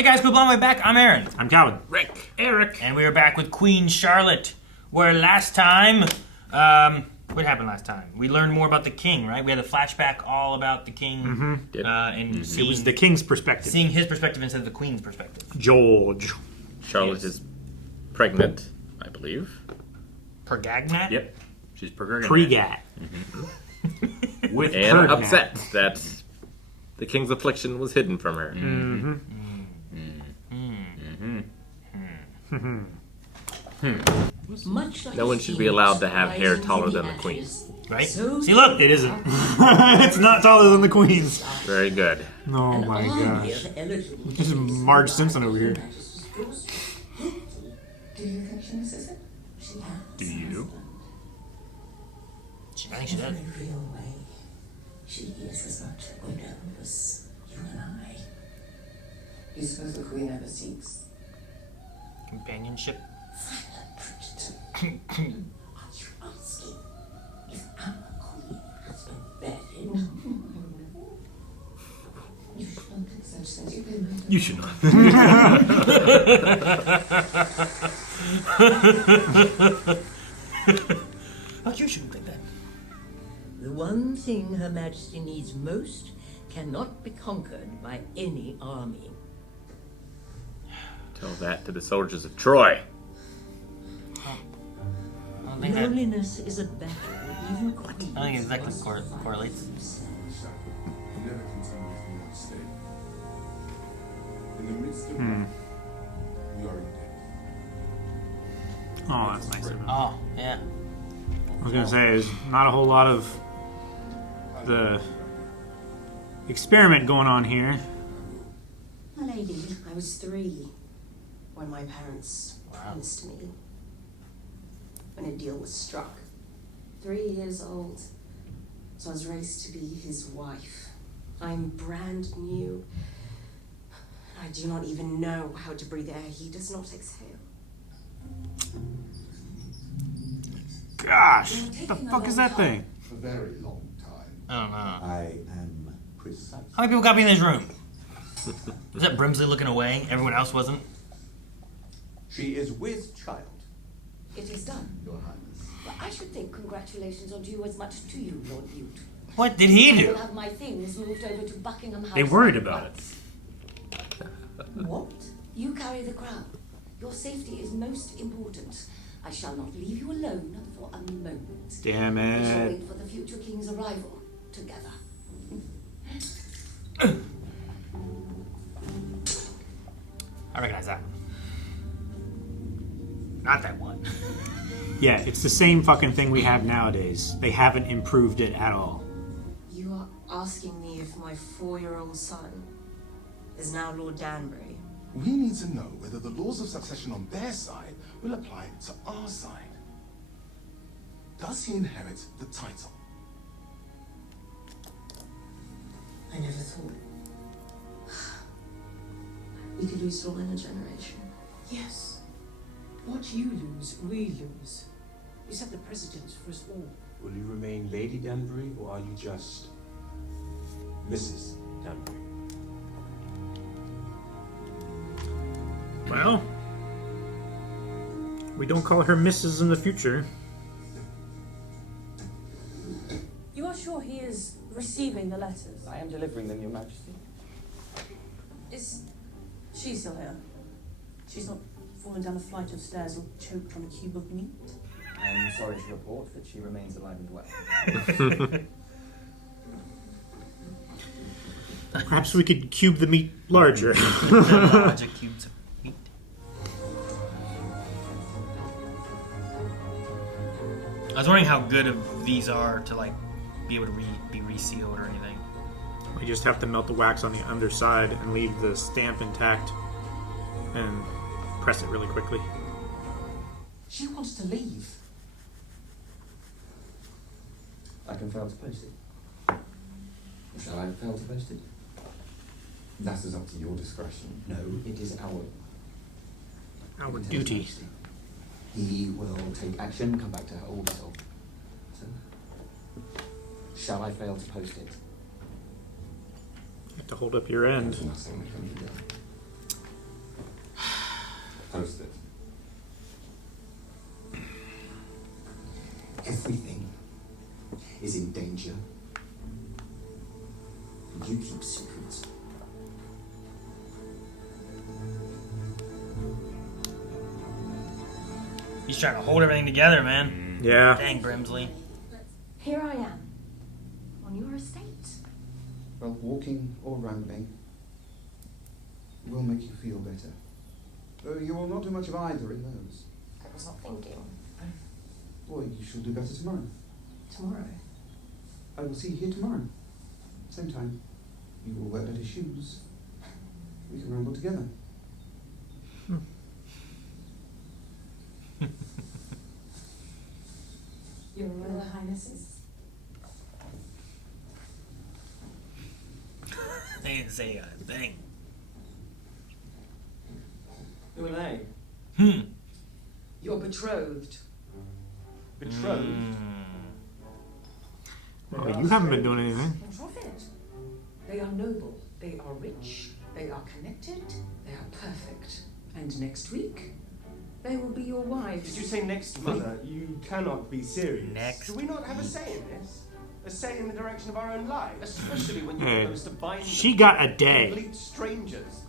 Hey guys, good way back. I'm Aaron. I'm Calvin. Rick. Eric. And we are back with Queen Charlotte, where last time, what happened last time? We learned more about the king, right? We had a flashback all about the king, and seeing, It was the king's perspective. seeing his perspective instead of the queen's perspective. George. Charlotte is pregnant, I believe. Pergagnat? Yep. She's pregnant. Pregat. With And Pergnat. upset that the king's affliction was hidden from her. Much like No one should be allowed to have hair taller than the queen's. Right? So See, look! It isn't. It's not taller than the queen's. Very good. Oh an my army gosh. of eligible This is Marge Simpson over here. Do you think she misses it? She has. Do you? I think she does. In a real way, she is as much a widow as you and I. Do you suppose the Queen ever seeks Companionship. Violet Bridgerton? Are you asking if our Queen has been buried? You should not think such things. You've been You should not. Oh, you shouldn't think that. The one thing Her Majesty needs most cannot be conquered by any army. Tell that to the soldiers of Troy. I don't think that. Loneliness is a battle even queens I think it exactly must correlates. Never continues in one state. In the midst of life, we are in death. Oh, that's nice of him. Oh, yeah. I was going to say, there's not a whole lot of the experiment going on here. My lady, I was 3 when my parents promised me. When a deal was struck. 3 years old. So I was raised to be his wife. I'm brand new. I do not even know how to breathe air he does not exhale. Gosh, what the fuck is that thing? A very long time. I don't know. I am precise. How many people got to be in this room? Was that Brimsley looking away? Everyone else wasn't? She is with child, It is done. Your Highness. But I should think congratulations are due as much to you, Lord Bute. What did he I do? will have my things moved over to Buckingham House. They worried at about once. What? You carry the crown. Your safety is most important. I shall not leave you alone for a moment. Damn We shall it. wait for the future king's arrival together. I recognize that one. Not that one. Yeah, it's the same fucking thing we have nowadays. They haven't improved it at all. You are asking me if my 4-year-old son is now Lord Danbury. We need to know whether the laws of succession on their side will apply to our side. Does he inherit the title? I never thought we could lose it all in a generation. Yes. What you lose, we lose. You set the precedence for us all. Will you remain Lady Danbury, or are you just Mrs. Danbury? Well, we don't call her Mrs. in the future. You are sure he is receiving the letters? I am delivering them, Your Majesty. Is she still here? She's not fallen down a flight of stairs or choked on a cube of meat? I am sorry to report that she remains alive and well. Perhaps we could cube the meat larger. Larger cubes of meat. I was wondering how good of these are to like be able to be resealed or anything. We just have to melt the wax on the underside and leave the stamp intact and press it really quickly. She wants to leave. I can fail to post it. Shall I fail to post it? That is up to your discretion. No, it is our Our His duty. Majesty. He will take action, come back to her, all resolved. So, shall I fail to post it? You have to hold up your end. There's nothing we can do. Toast it. Everything is in danger. You keep secrets. He's trying to hold everything together, man. Yeah. Dang, Brimsley. Here I am, on your estate. Well, walking or rambling will make you feel better. Though you will not do much of either in those. I was not thinking. Boy, you shall do better tomorrow. Tomorrow. I will see you here tomorrow. Same time. You will wear better shoes. We can ramble together. Your Royal Highnesses. They didn't say a thing. Who are they? You're betrothed. Betrothed? Well, you haven't been doing anything. Profit. They are noble. They are rich. They are connected. They are perfect. And next week, they will be your wives. Did you say next, Mother? You cannot be serious. Next. Do we not have a say in this? A say in the direction of our own lives? Especially when you Hey, propose to bind she them got a day. complete strangers.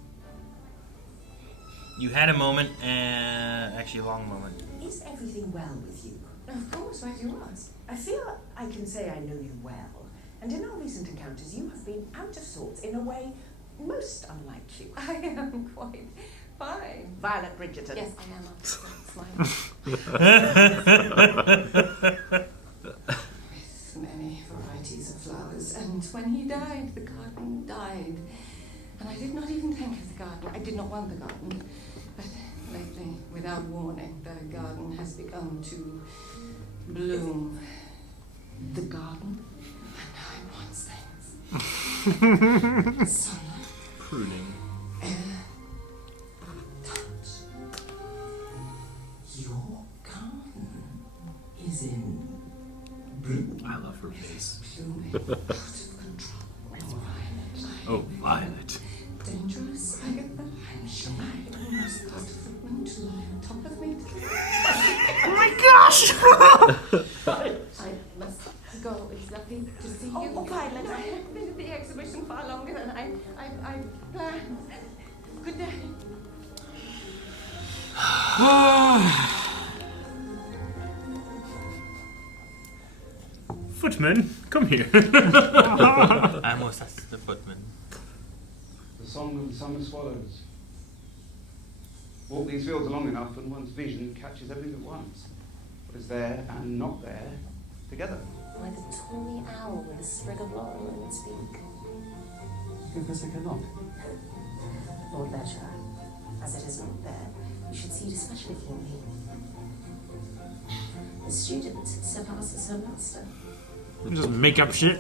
You had a moment, actually a long moment. Is everything well with you? Of course, why do you ask? I feel I can say I know you well. And in our recent encounters, you have been out of sorts in a way most unlike you. I am quite fine. Violet Bridgerton. Yes, I am. With many varieties of flowers. And when he died, the garden died. And I did not even think of the garden. I did not want the garden. But lately, without warning, the garden has begun to bloom. The garden? And now it wants things. Sunlight. Pruning. Air. Touch. Your garden is in bloom. I love her face. Blooming. Out of control. It's violet. Oh, Violet. Dangerous. I'm sure I almost got Footman to lie on top of me. Oh my gosh! I must go. It's lovely to see you. Oh, Violet, I have been at the exhibition far longer than I planned. Good day. Footman, come here. I almost asked the footman. The song of the summer swallows. Walk these fields long enough and one's vision catches everything at once. What is there and not there together. Like a tawny owl with a sprig of laurel in its beak. Professor cannot. Lord Lecturer, as it is not there, you should see it especially keenly. The student surpasses her master. Just make up shit.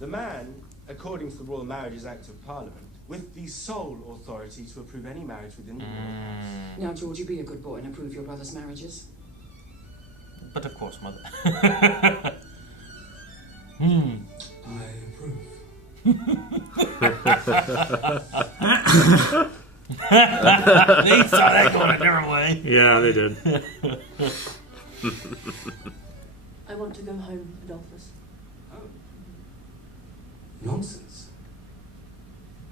The man, according to the Royal Marriages Act of Parliament, with the sole authority to approve any marriage within the law. Now, George, you be a good boy and approve your brother's marriages. But of course, Mother. I approve. They saw that going a different way. Yeah, they did. I want to go home, Adolphus. Oh. Nonsense.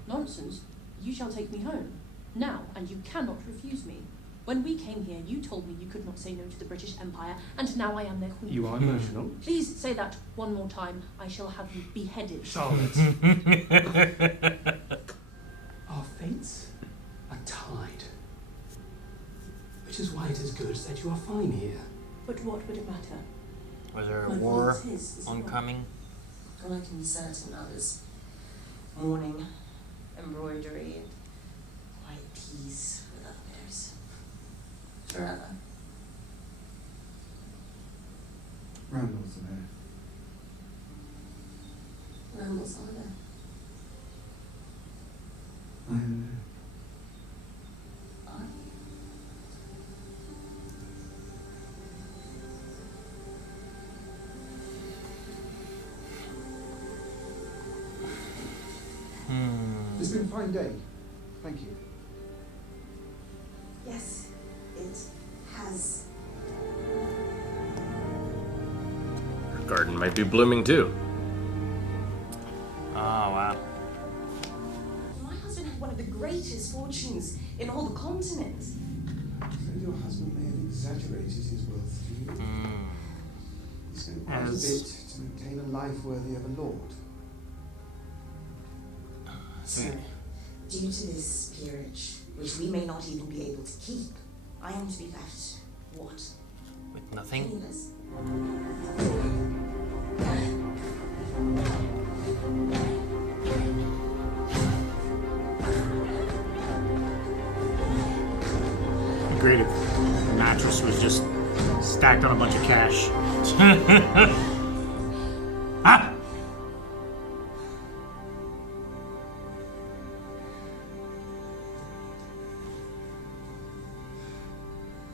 Nonsense. You shall take me home. Now, and you cannot refuse me. When we came here, you told me you could not say no to the British Empire, and now I am their queen. You are emotional. Please say that one more time. I shall have you beheaded. Charlotte. Our fates are tied. Which is why it is good that you are fine here. But what would it matter? Was there a My war fault is oncoming? All I can be certain of is mourning, embroidery, and quiet peace with others. Forever. Rambles are there. Rambles are there. I am Are you? It's been a fine day. Thank you. Yes, it has. Her garden might be blooming too. Oh, wow. My husband had one of the greatest fortunes in all the continent. I'm afraid your husband may have exaggerated his wealth to you. He spent quite a bit to maintain a life worthy of a lord. So, due to this peerage, which we may not even be able to keep, I am to be left, what? With nothing? Penniless? Great if the mattress was just stacked on a bunch of cash. Ah!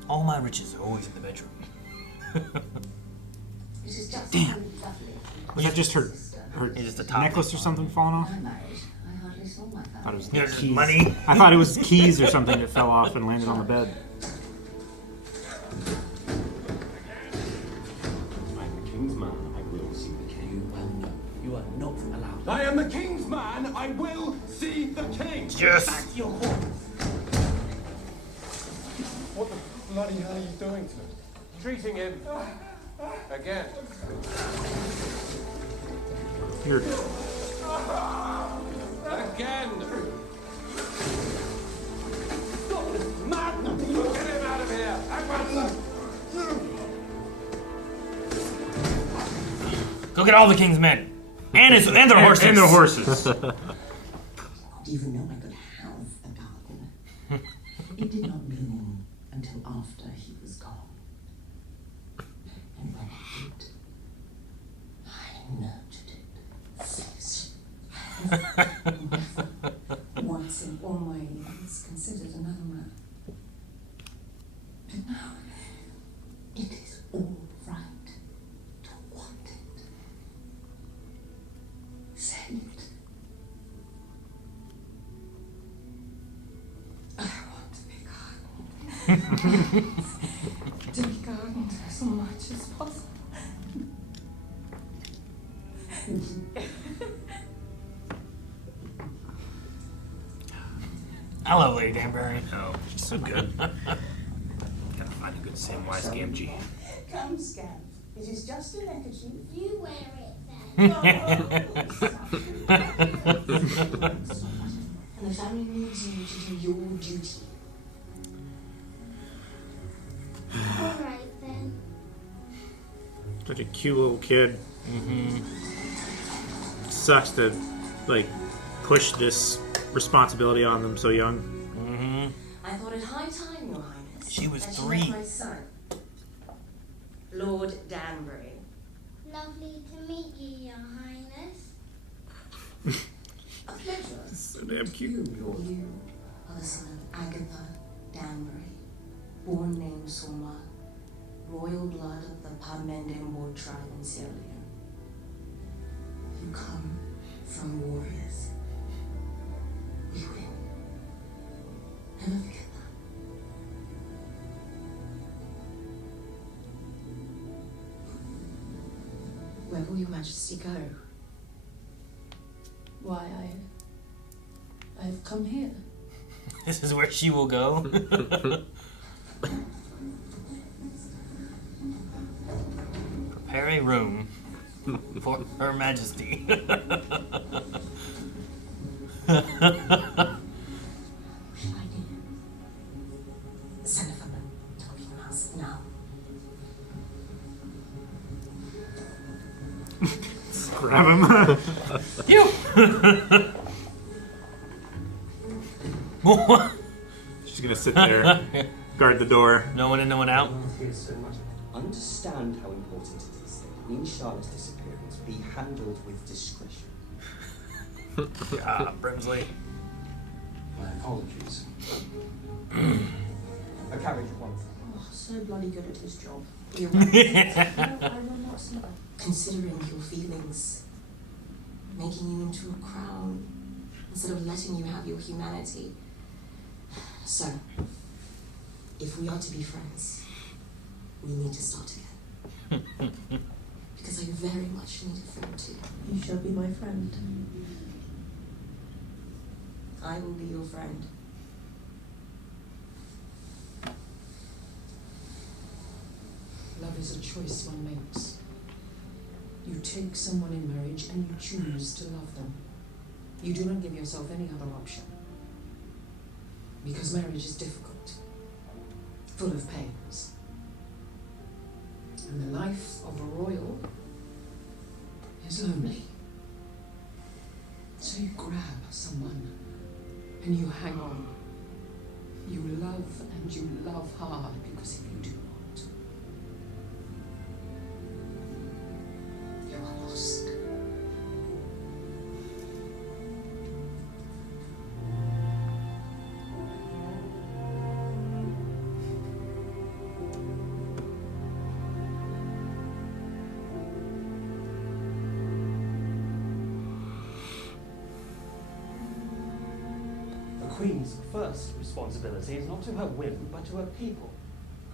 All my riches are always in the bedroom. It is just Damn. lovely. Was that just her It's just the top. necklace or something falling off? I'm married. I hardly saw my I thought it was There's keys. money. I thought it was keys or something that fell off and landed on the bed. I'm the king's man. I will see the king. You will not. You are not allowed. I am the king's man. I will see the king. Yes. Back to your horse. What the bloody hell are you doing to him? Treating him again. Here. Again. Stop this madness. Get him out of here. Go get all the king's men. And their horses. And their horses. Not even know I could have a garden. It did not bloom until after he was gone. And when it did, I nurtured it. Never once in all my years considered another man. But now, it is all right to want it. Saved. I want to be gardened. To be gardened as much as possible. I love Lady Danbury. Oh, she's so good. Gotta find a good Samwise Gamgee. Come, Scamp. It is just a neckerchief. You wear it then. And the family needs you to do your duty. Alright then. Such a cute little kid. Sucks to, like, push this responsibility on them so young. I thought it high time, Your Highness. She was that you 3. met my son, Lord Danbury. Lovely to meet you, Your Highness. A pleasure. So damn cute. You are the son of Agatha Danbury, born named Soma, royal blood of the Parmendembour tribe in Sierra Leone. You come from warriors. We win. Never forget that. Where will Your Majesty go? Why, I've come here. This is where she will go. Prepare a room for Her Majesty. What should I do? Send for them. Talking mouse now. Grab him. You! She's gonna sit there, guard the door. No one in, no one out. Here so much. Understand how important it is that Queen Charlotte's disappearance be handled with discretion. Ah, Brimsley. My apologies. A carriage at once. Oh, so bloody good at his job. You're No, I will not see her. considering your feelings, making you into a crown instead of letting you have your humanity. So, If we are to be friends, we need to start again. Because I very much need a friend too. You shall be my friend. I will be your friend. Love is a choice one makes. You take someone in marriage and you choose to love them. You do not give yourself any other option. Because marriage is difficult, full of pains. And the life of a royal is lonely. So you grab someone and you hang on. You love and you love hard, because if you do not, you are lost. The Queen's first responsibility is not to her whim, but to her people.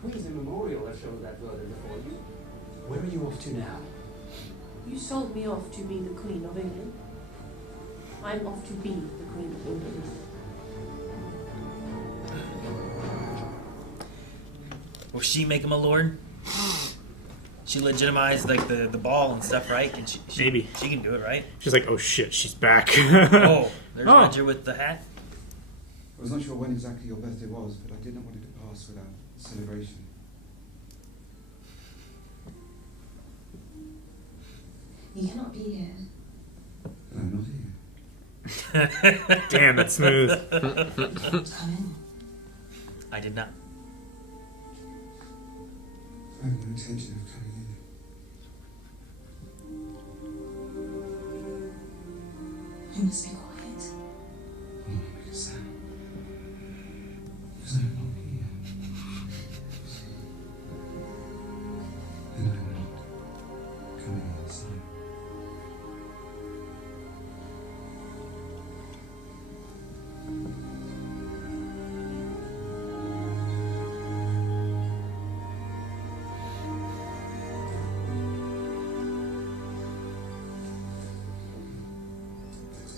Queen's immemorial have shown that burden before you. Where are you off to now? You sold me off to be the Queen of England. I'm off to be the Queen of England. Will she make him a lord? She legitimized like the ball and stuff, right? And she Maybe. She can do it, right? She's like, oh shit, she's back. Oh, there's Roger with the hat. I was not sure when exactly your birthday was, but I did not want it to pass without a celebration. You cannot be here. And I'm not here. Damn, that's smooth. Come in. I did not. I have no intention of coming in. You must be quiet. I will not make a sound. Because I am not here. And I'm not coming inside.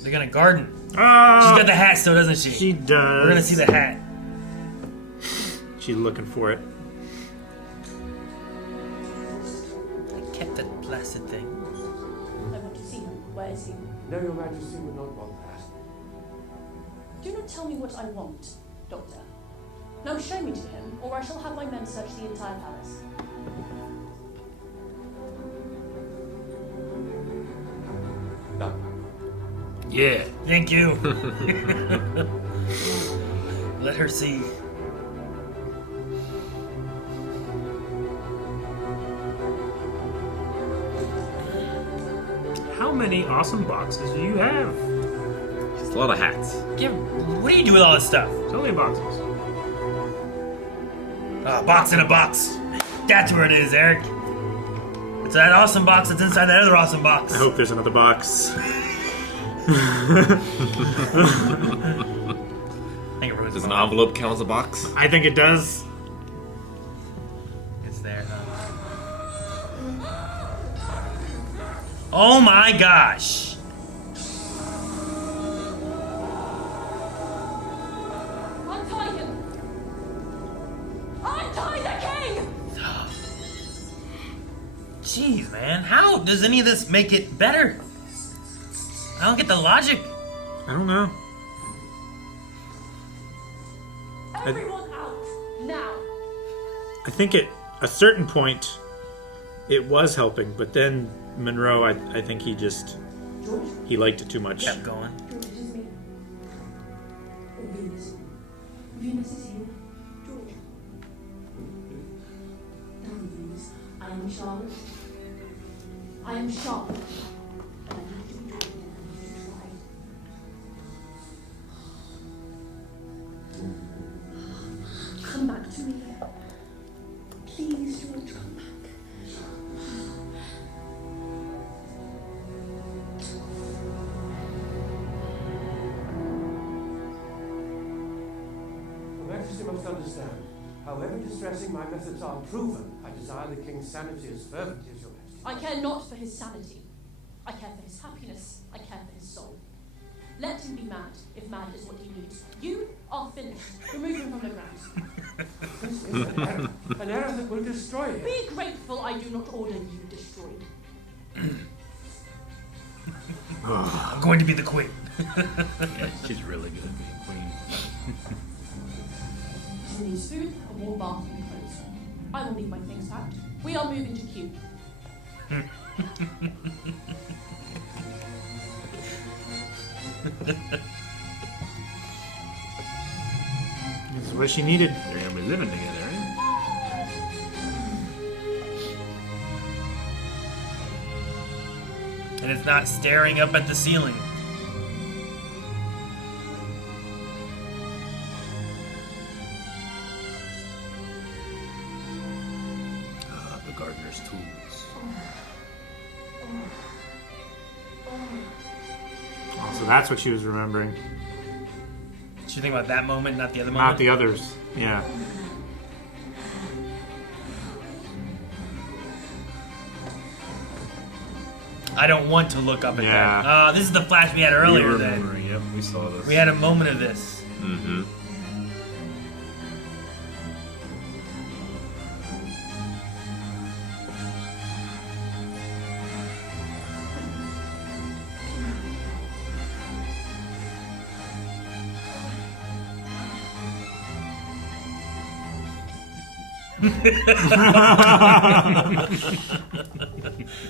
They're gonna garden. Oh, She's got the hat still, doesn't she? She does. We're gonna see the hat. She's looking for it. I kept that blasted thing. I want to see him. Where is he? No, Your Majesty would not want that. Do not tell me what I want, Doctor. Now show me to him, or I shall have my men search the entire palace. No. Yeah. Thank you. Let her see. How many awesome boxes do you have? It's a lot of hats. What do you do with all this stuff? It's only boxes. Box in a box. That's where it is, Eric. It's that awesome box that's inside that other awesome box. I hope there's another box. I think it ruins Does the an moment. envelope count as a box? I think it does. It's there, Oh my gosh. Untie him! Untie the king! Jeez, man. How does any of this make it better? I don't get the logic. I don't know. Everyone out! Now! I think at a certain point it was helping, but then Monroe, I think he liked it too much. Kept going. George, it is me. Oh, Venus. Venus is here. George. Down, Venus. I am Charlotte. I am Charlotte. And I have to be told and I need to try. Come back to me. Please, George, come back. Your Majesty must understand. However distressing my methods are proven, I desire the king's sanity as fervently as your majesty. I care not for his sanity. I care for his happiness. I care for his soul. Let him be mad, if mad is what he needs. You are finished. Remove him from the grounds. This is an error that will destroy him. Be grateful I do not order you destroyed. I'm going to be the queen. Yeah, she's really good at being queen. He needs food, a warm bath, and clothes. I will leave my things packed. We are moving to Q. This is what she needed. They're gonna be living together, right? And it's not staring up at the ceiling. The gardener's tools. Oh, so that's what she was remembering. Should you think about that moment, not the other moment? Not the others. Yeah. I don't want to look up at Yeah. that. This is the flash we had earlier. We Then remember, yep, we saw this. we had a moment of this. Mm-hmm.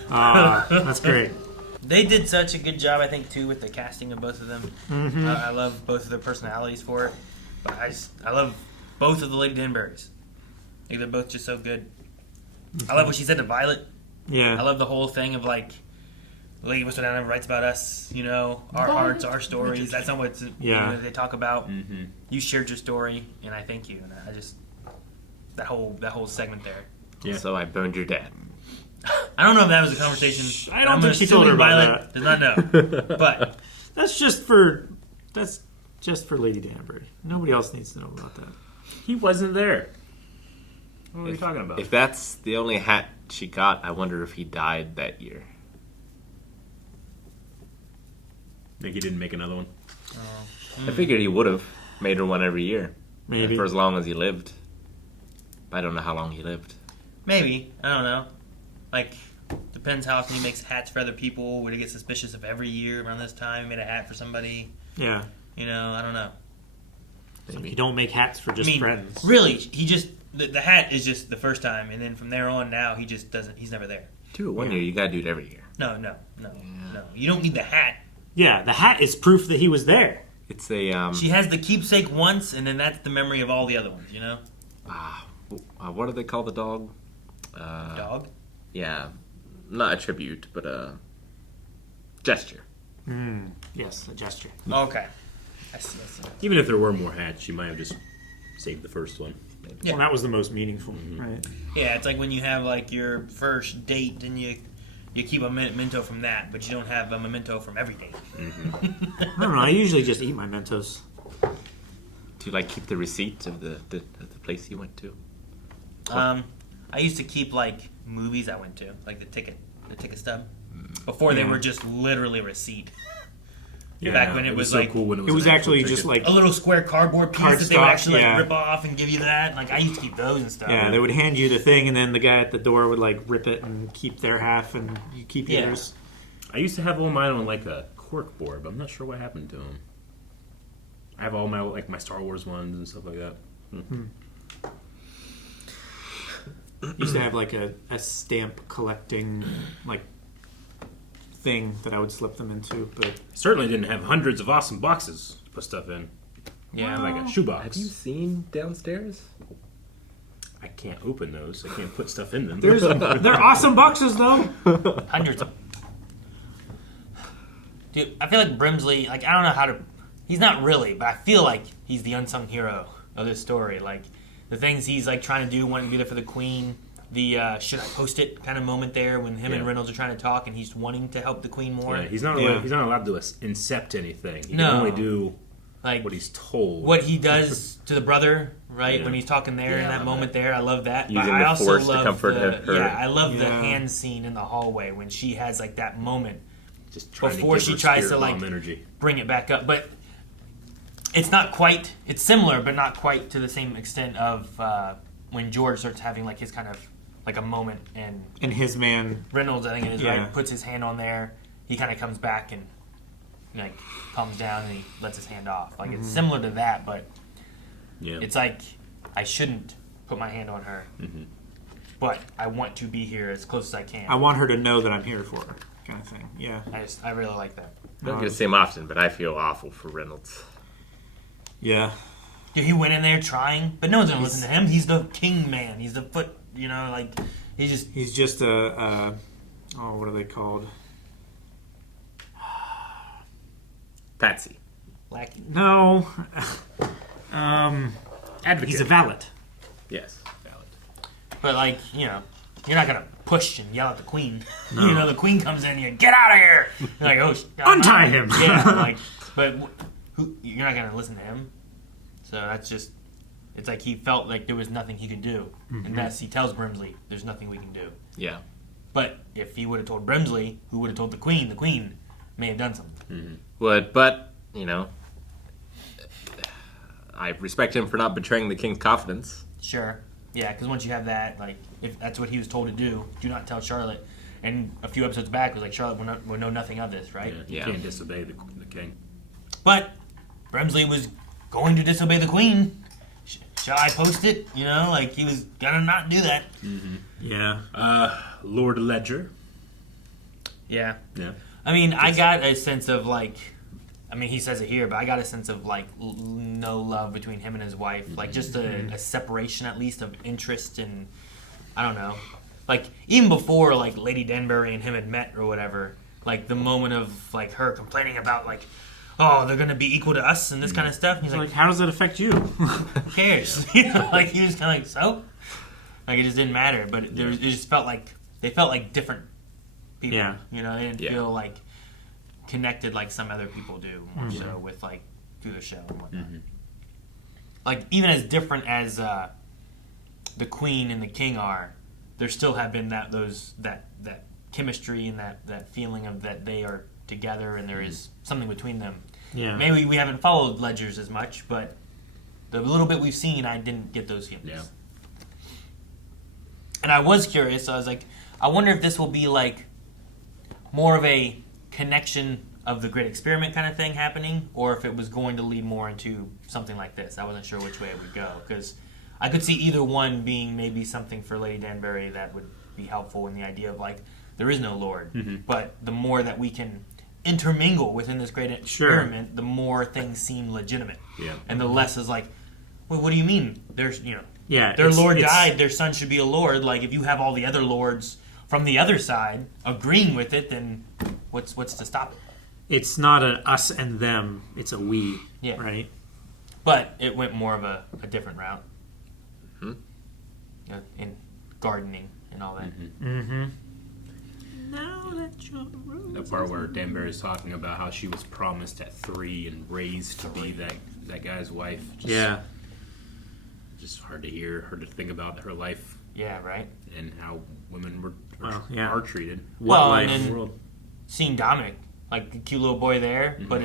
That's great. They did such a good job, I think, too, with the casting of both of them. Mhm. I love both of their personalities for it. But I love both of the Lady Danburys. I think they're both just so good. I love what she said to Violet. Yeah. I love the whole thing of like, Lady Whistledown writes about us, you know, our hearts, our stories. That's not what they talk about. Mm-hmm. You shared your story, and I thank you. And I just that whole segment there. Yeah. So I burned your dad. I don't know if that was a conversation. I don't I'm think she told her about Violet that. does not know, but That's just for Lady Danbury. Nobody else needs to know about that. He wasn't there. What are we talking about? If that's the only hat she got, I wonder if he died that year. Think he didn't make another one? I figured he would have made her one every year. Maybe. For as long as he lived. I don't know how long he lived. maybe I don't know. Like, depends how often he makes hats for other people. Would he get suspicious if every year around this time he made a hat for somebody? Yeah. You know, I don't know. So you don't make hats for just friends. Really, he just the hat is just the first time, and then from there on, now he just doesn't. He's never there. Do it one year. You gotta do it every year. No. You don't need the hat. Yeah, the hat is proof that he was there. It's a She has the keepsake once, and then that's the memory of all the other ones. You know. What do they call the dog? Dog. Yeah, not a tribute, but a gesture. Yes, a gesture. Okay. I see. Even if there were more hats, she might have just saved the first one. Yeah. Well, that was the most meaningful, right? Yeah, it's like when you have like your first date, and you keep a memento from that, but you don't have a memento from every date. I don't know. I usually just eat my Mentos. Do you keep the receipt of the place you went to? I used to keep like movies I went to, like the ticket stub, before they were just literally a receipt. Yeah, Back when it was so like cool when it was an actually actual just ticket. like a little square cardboard piece Card that they would stock, actually yeah. rip off and give you that. Like I used to keep those and stuff. Yeah, they would hand you the thing, and then the guy at the door would rip it and keep their half, and you keep yours. I used to have all mine on like a cork board, but I'm not sure what happened to them. I have all my my Star Wars ones and stuff like that. Used to have a stamp collecting thing that I would slip them into, but Certainly didn't have hundreds of awesome boxes to put stuff in. Yeah, Like a shoebox. Have you seen downstairs? I can't open those. I can't put stuff in them. they're awesome boxes though. hundreds of. Dude, I feel like Brimsley. I don't know how to. He's not really, but I feel like he's the unsung hero of this story. Like the things he's trying to do, wanting to be there for the queen. The should I post it kind of moment there when him and Reynolds are trying to talk, and he's wanting to help the queen more. Yeah, he's not allowed to incept anything. He No. can only do what he's told. What he does to the brother, right? When he's talking there in that moment there, I love that. Using but I the also force to love comfort her. Yeah, I love the hand scene in the hallway when she has like that moment Just before she tries to like bring it back up. But it's not quite. It's similar, but not quite to the same extent of when George starts having like his kind of like a moment and his man Reynolds, I think it is, right, puts his hand on there. He kind of comes back and like calms down and he lets his hand off. Like it's similar to that, but it's like I shouldn't put my hand on her, but I want to be here as close as I can. I want her to know that I'm here for her, kind of thing. Yeah, I really like that. Don't get to see him often, but I feel awful for Reynolds. Yeah. He went in there trying, but no one's gonna listen to him. He's the king man. He's the foot. You know, like he's just a what are they called? Patsy. Lackey. No. Advocate. He's a valet. Yes. Valid. But like, you know, you're not gonna push and yell at the queen. No. You know, the queen comes in and you get out of here. You're like, oh, untie him. Yeah, like, but you're not gonna listen to him. So that's just, it's like he felt like there was nothing he could do, and thus he tells Brimsley, "There's nothing we can do." Yeah. But if he would have told Brimsley, who would have told the queen may have done something. But you know, I respect him for not betraying the king's confidence. Sure. Yeah, because once you have that, like, if that's what he was told to do not tell Charlotte. And a few episodes back was like, Charlotte will know nothing of this, right? Yeah, you can't disobey the king. But Brimsley was going to disobey the queen. Shall I post it? You know, like, he was gonna not do that. Yeah. Lord Ledger. Yeah. Yeah. I mean, I got a sense of, like, I mean, he says it here, but I got a sense of, like, no love between him and his wife. Like, just a separation, at least, of interest and, I don't know. Like, even before, like, Lady Danbury and him had met or whatever, like, the moment of, like, her complaining about, like, oh, they're going to be equal to us and this kind of stuff. And he's like, how does that affect you? Who cares? You know, like, he was kind of like, so? Like, it just didn't matter. But it just felt like, they felt like different people. Yeah. You know, they didn't feel, like, connected like some other people do, more so with, like, through the show and whatnot. Like, even as different as the queen and the king are, there still have been that chemistry and that feeling of that they are together and there is something between them. Yeah. Maybe we haven't followed Ledgers as much, but the little bit we've seen, I didn't get those feelings. Yeah. And I was curious. So I was like, I wonder if this will be like more of a connection of the Great Experiment kind of thing happening, or if it was going to lead more into something like this. I wasn't sure which way it would go, because I could see either one being maybe something for Lady Danbury that would be helpful in the idea of, like, there is no Lord, but the more that we can intermingle within this Great Experiment, the more things seem legitimate. Yeah. And the less is like, well, what do you mean? There's, you know, Yeah, their Lord died, their son should be a Lord. Like, if you have all the other Lords from the other side agreeing with it, then what's to stop it? It's not an us and them, it's a we, Yeah. right? But it went more of a different route. In gardening and all that. Now that you're The part where Danbury's talking about how she was promised at 3 and raised to be that guy's wife. Just hard to hear, hard to think about her life. Yeah, right. And how women are treated. Well, life and in the world. Seeing Dominic, like a cute little boy there, but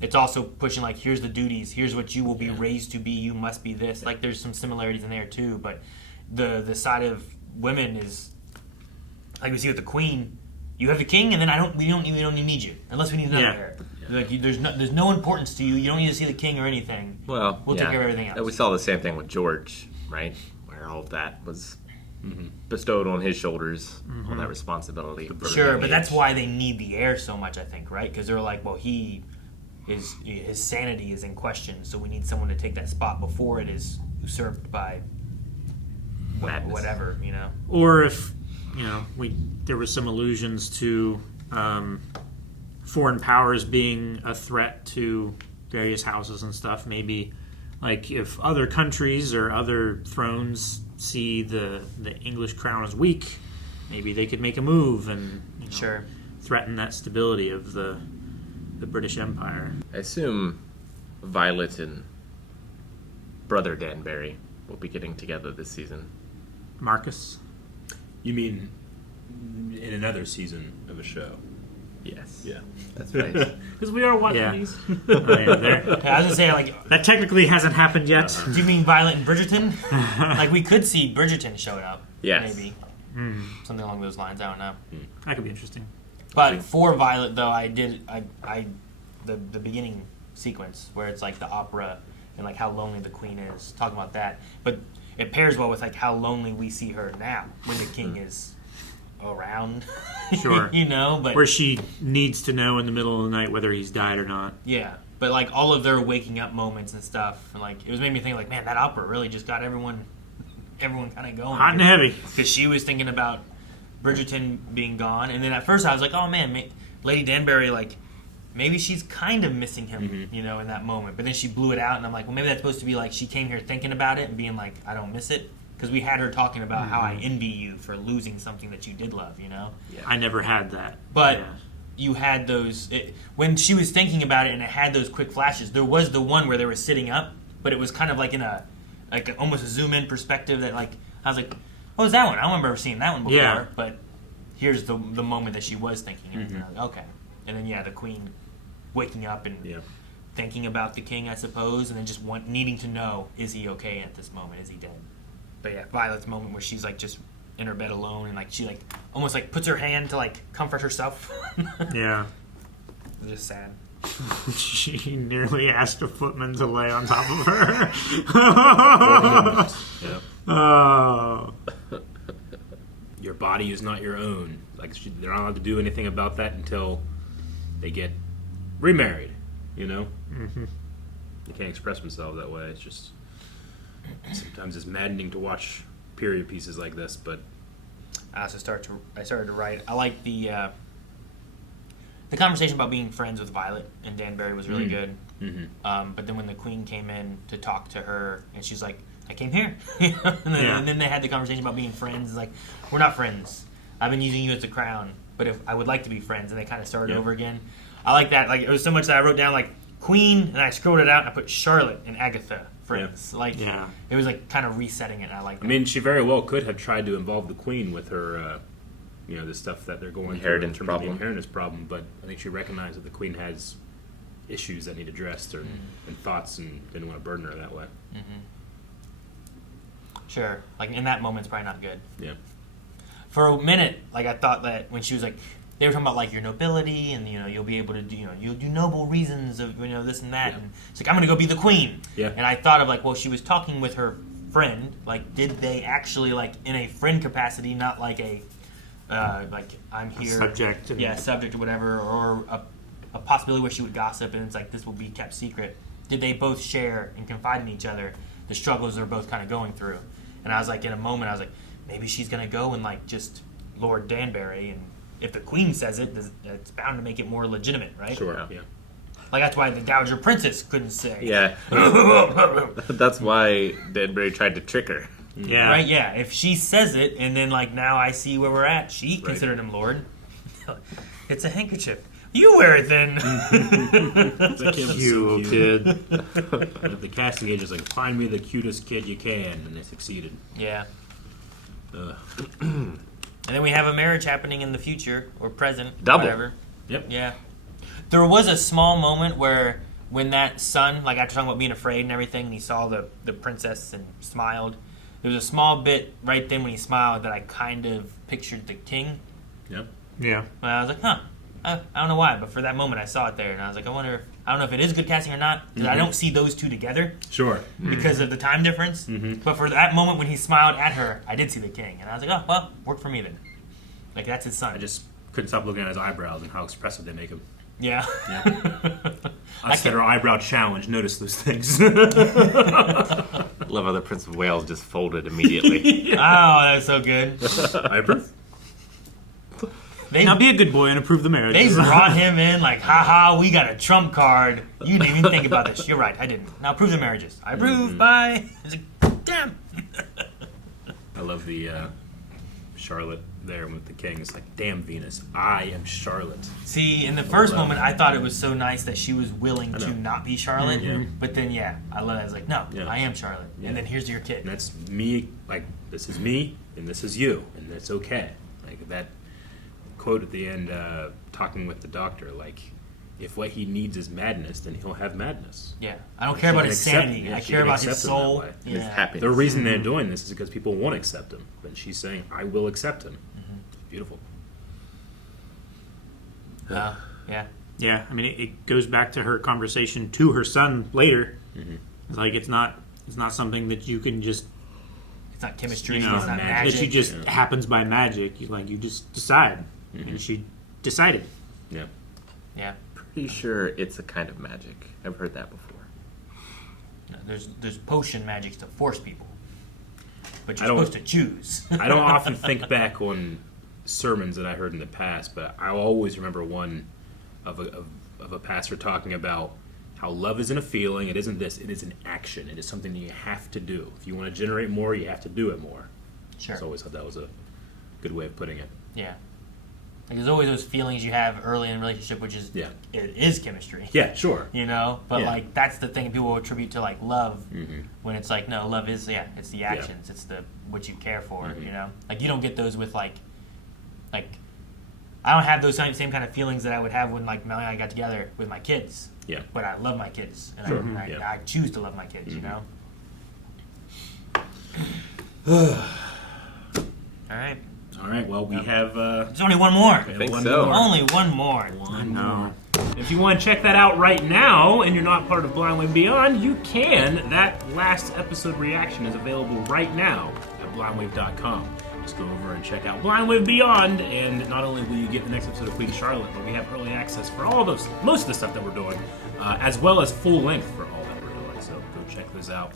it's also pushing, like, here's the duties, here's what you will be raised to be, you must be this. Like, there's some similarities in there too, but the side of women is, like we see with the Queen, you have the king, and then we don't need you unless we need another heir. Like, there's no importance to you. You don't need to see the king or anything. Well, we'll take care of everything else. We saw the same thing with George, right? Where all of that was bestowed on his shoulders, all that responsibility. Sure, but that's why they need the heir so much, I think, right? Because they're like, well, his sanity is in question, so we need someone to take that spot before it is usurped by whatever, you know. Or if, you know, there were some allusions to foreign powers being a threat to various houses and stuff. Maybe, like, if other countries or other thrones see the English crown as weak, maybe they could make a move and threaten that stability of the British Empire. I assume Violet and brother Danbury will be getting together this season. Marcus? You mean in another season of a show? Yes. Yeah. That's right. Because we are watching Yeah. these. Yeah, I was gonna say, like, That technically hasn't happened yet. do you mean Violet and Bridgerton? Like, we could see Bridgerton showing up. Yes. Maybe. Mm, Something along those lines, I don't know. that could be interesting. But for Violet, though, the beginning sequence where it's like the opera and like how lonely the queen is, talking about that. But it pairs well with like how lonely we see her now when the king is around. Sure. You know, but Where she needs to know in the middle of the night whether he's died or not. yeah, but like all of their waking up moments and stuff, and like it was made me think like, man, that opera really just got everyone kind of going. Hot and heavy. Because she was thinking about Bridgerton being gone, and then at first I was like, oh man, Lady Danbury, like maybe she's kind of missing him, you know, in that moment. But then she blew it out, and I'm like, well, maybe that's supposed to be like she came here thinking about it and being like, I don't miss it. Because we had her talking about how I envy you for losing something that you did love, you know? Yeah. I never had that. But Yeah. you had those... when she was thinking about it and it had those quick flashes, there was the one where they were sitting up, but it was kind of like in almost a zoom-in perspective that, like, I was like, what was that one? I don't remember ever seeing that one before. Yeah. But here's the moment that she was thinking it. And I was like, okay. And then, yeah, the queen waking up and thinking about the king, I suppose, and then just needing to know, is he okay at this moment? Is he dead? But yeah, Violet's moment where she's like just in her bed alone and like she like almost like puts her hand to like comfort herself. Yeah. It's just sad. She nearly asked a footman to lay on top of her. Yep. Oh. Your body is not your own. Like they're not allowed to do anything about that until they get remarried. You know, they can't express themselves that way. It's just sometimes it's maddening to watch period pieces like this. But I started to write. I like the conversation about being friends with Violet and Danbury was really good. But then when the queen came in to talk to her, and she's like, I came here. And then they had the conversation about being friends. It's like, we're not friends. I've been using you as the crown, but if I would like to be friends, and they kind of started over again. I like that. Like, it was so much that I wrote down, like, Queen, and I scrolled it out, and I put Charlotte and Agatha friends. Like, it was, like, kind of resetting it, and I like that. I mean, she very well could have tried to involve the queen with her, you know, the stuff that they're going through in terms of the inheritance problem, but I think she recognized that the queen has issues that need addressed and thoughts, and didn't want to burden her that way. Sure. Like, in that moment, it's probably not good. Yeah. For a minute, like, I thought that when she was like, they were talking about like your nobility and, you know, you'll be able to do, you know, you'll do noble reasons of, you know, this and that. And it's like, I'm going to go be the queen. Yeah. And I thought of like, well, she was talking with her friend. Like, did they actually, like, in a friend capacity, not like a, like, I'm here. Subject. Yeah, subject or whatever, or a possibility where she would gossip and it's like, this will be kept secret. Did they both share and confide in each other the struggles they're both kind of going through? And I was like, in a moment, I was like, maybe she's going to go and like just Lord Danbury, and if the queen says it, it's bound to make it more legitimate, right? Sure. Yeah. Like, that's why the Dowager Princess couldn't say. Yeah. That's why Danbury tried to trick her. Yeah. Right, yeah. If she says it, and then, like, now I see where we're at, she considered him Lord. It's a handkerchief. You wear it then. That kid was You so kid. The casting agent's like, find me the cutest kid you can, and they succeeded. Yeah. And then we have a marriage happening in the future, or present, Double. whatever. Yep. Yeah. There was a small moment where when that son, like after talking about being afraid and everything, and he saw the princess and smiled, there was a small bit right then when he smiled that I kind of pictured the king. Yep. Yeah. And I was like, huh. I don't know why, but for that moment I saw it there, and I was like, I don't know if it is good casting or not, because I don't see those two together. Sure. Because of the time difference. But for that moment when he smiled at her, I did see the king. And I was like, oh, well, worked for me then. Like, that's his son. I just couldn't stop looking at his eyebrows and how expressive they make him. Yeah. Us that are eyebrow challenged notice those things. Love how the Prince of Wales just folded immediately. Oh, that's so good. I approve. Now be a good boy and approve the marriage. They brought him in like, haha, we got a trump card. You didn't even think about this. You're right, I didn't. Now approve the marriages. I approve, bye. It's like, damn. I love the Charlotte there with the king. It's like, damn, Venus, I am Charlotte. See, in the first moment, I thought it was so nice that she was willing to not be Charlotte. Yeah. But then, I love that. I was like, no, I am Charlotte. Yeah. And then here's your kid. And that's me, like, this is me, and this is you, and that's okay. Like, that quote at the end, talking with the doctor, like, if what he needs is madness, then he'll have madness. Yeah. I don't care about his sanity. I care about his soul. His happiness. The reason they're doing this is because people won't accept him. But she's saying, I will accept him. It's beautiful. Yeah. Yeah, I mean, it goes back to her conversation to her son later. It's like it's not something that you can just. It's not chemistry. You know, it's not magic. that you just happens by magic. You just decide, and she decided. Yeah. Yeah. Pretty sure it's a kind of magic. I've heard that before. No, there's potion magic to force people, but you're supposed to choose. I don't often think back on sermons that I heard in the past, but I always remember one of a pastor talking about how love isn't a feeling. It isn't this. It is an action. It is something that you have to do. If you want to generate more, you have to do it more. Sure. So I always thought that was a good way of putting it. Yeah. Like, there's always those feelings you have early in a relationship, which is it is chemistry. Yeah, sure. You know, but like that's the thing people attribute to like love, when it's like no, love is it's the actions, it's the what you care for. You know, like you don't get those with like I don't have those same kind of feelings that I would have when like Melanie and I got together with my kids. Yeah. But I love my kids, and Sure. I choose to love my kids. You know. All right. All right. Well, we have. There's only one more. I think so. Only one more. One more. If you want to check that out right now, and you're not part of Blind Wave Beyond, you can. That last episode reaction is available right now at blindwave.com. Just go over and check out Blind Wave Beyond, and not only will you get the next episode of Queen Charlotte, but we have early access for all those, most of the stuff that we're doing, as well as full length for all that we're doing. So go check those out.